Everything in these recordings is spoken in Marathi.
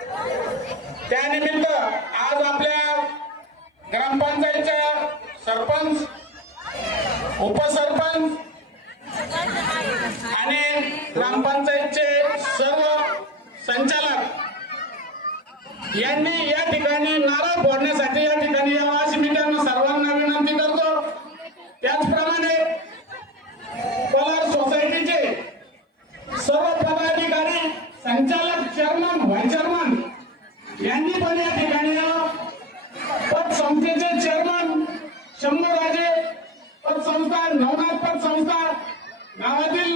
त्यानिमित्त आज आपल्या ग्रामपंचायतच्या सरपंच, उपसरपंच आणि ग्रामपंचायतचे सर्व संचालक यांनी या ठिकाणी नारळ फोडण्यासाठी या ठिकाणी यावं अशी मी त्यांना सर्वांना विनंती करतो। त्याचप्रमाणे कोलार सोसायटीचे सर्व पदाधिकारी, संचालक, चेअरमन, व्हाईस चेअरमन यांनी पण या ठिकाणी यावं। पतसंस्थेचे चेअरमन शंभूराजे पतसंस्था, नवनाथ पतसंस्था, गावातील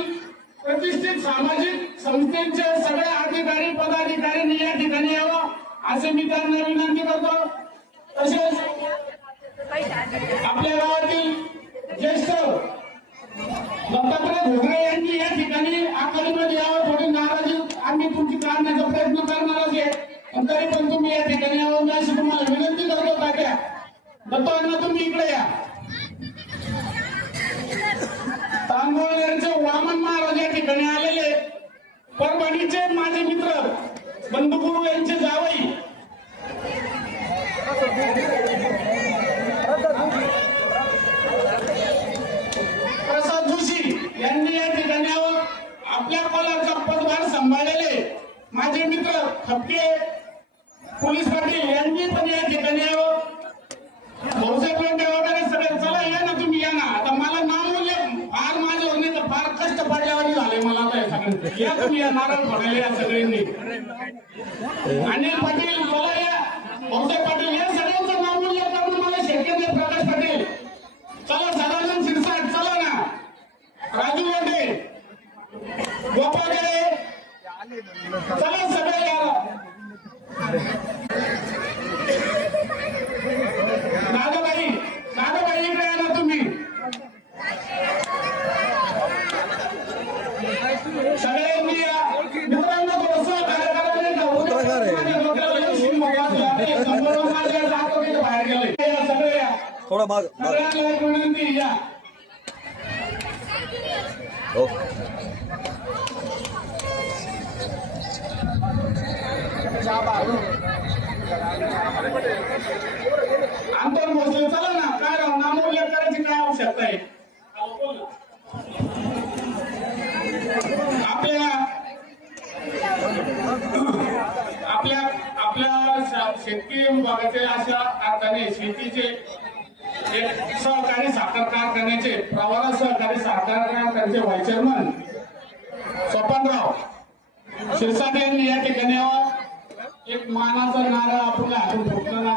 प्रतिष्ठित सामाजिक संस्थेचे सगळे अधिकारी पदाधिकाऱ्यांनी या ठिकाणी यावं असे मी त्यांना विनंती करतो। तसेच आपल्या गावातील ज्येष्ठ दत्तात्रय घोगरे यांनी या ठिकाणी आखाडीमध्ये यावं। थोडी नाराजी आम्ही तुमची काढण्याचा प्रयत्न करणारच आहे, पण तरी पण तुम्ही या ठिकाणी यावं मी अशी तुम्हाला विनंती करतो। तात्या दत्तांना तुम्ही इकडे या। तांबोळनेरचे वामन महाराज या ठिकाणी आलेले, परभणीचे माझे मित्र बंधुगुरु यांचे जावई प्रसाद जोशी यांनी या ठिकाणी यावं। आपल्या कोलारचा पदभार सांभाळलेले माझे मित्र खपके पोलीस पाटील यांनी पण या ठिकाणी यावं। भाऊसाहेब लोंढे वगैरे सगळे चला या ना, तुम्ही या ना। आता मला नामूल्य फार माझे होणे तर फार कष्ट पडल्यावानी झाले मला आता हे सगळं। या तुम्ही या नारळ फोडायला या सगळ्यांनी। अनिल पाटील चला या, भाऊसाहेब पाटील या सगळ्यांचं नामूल्य करून मला शक्य नाही। प्रकाश पाटील चला, सदानंद शिरसाट चला ना, राजू लोंढे, गोपाळ गेले चला सगळे या। दादाबाई इकडे या ना तुम्ही। सगळ्यांनी या मित्रांनो, थोडंसं कार्यक्रम बाहेर गेले सगळे या, थोडा माग सगळ्यांना एक विनंती या। अंतर भोसले चला ना, काय राव नामोल्लेख करायची काय आवश्यकता आहे। आपल्या आपल्या शेतकरी विभागाचे अशा कारखाने, शेतीचे एक सहकारी साखर कारखान्याचे, प्रवारा सहकारी साखर कारखान्याचे व्हाईस चेअरमन स्वपनराव शिरसाट यांनी या ठिकाणी यावं। एक मानाचा नारा आपण हातून फुटला ना।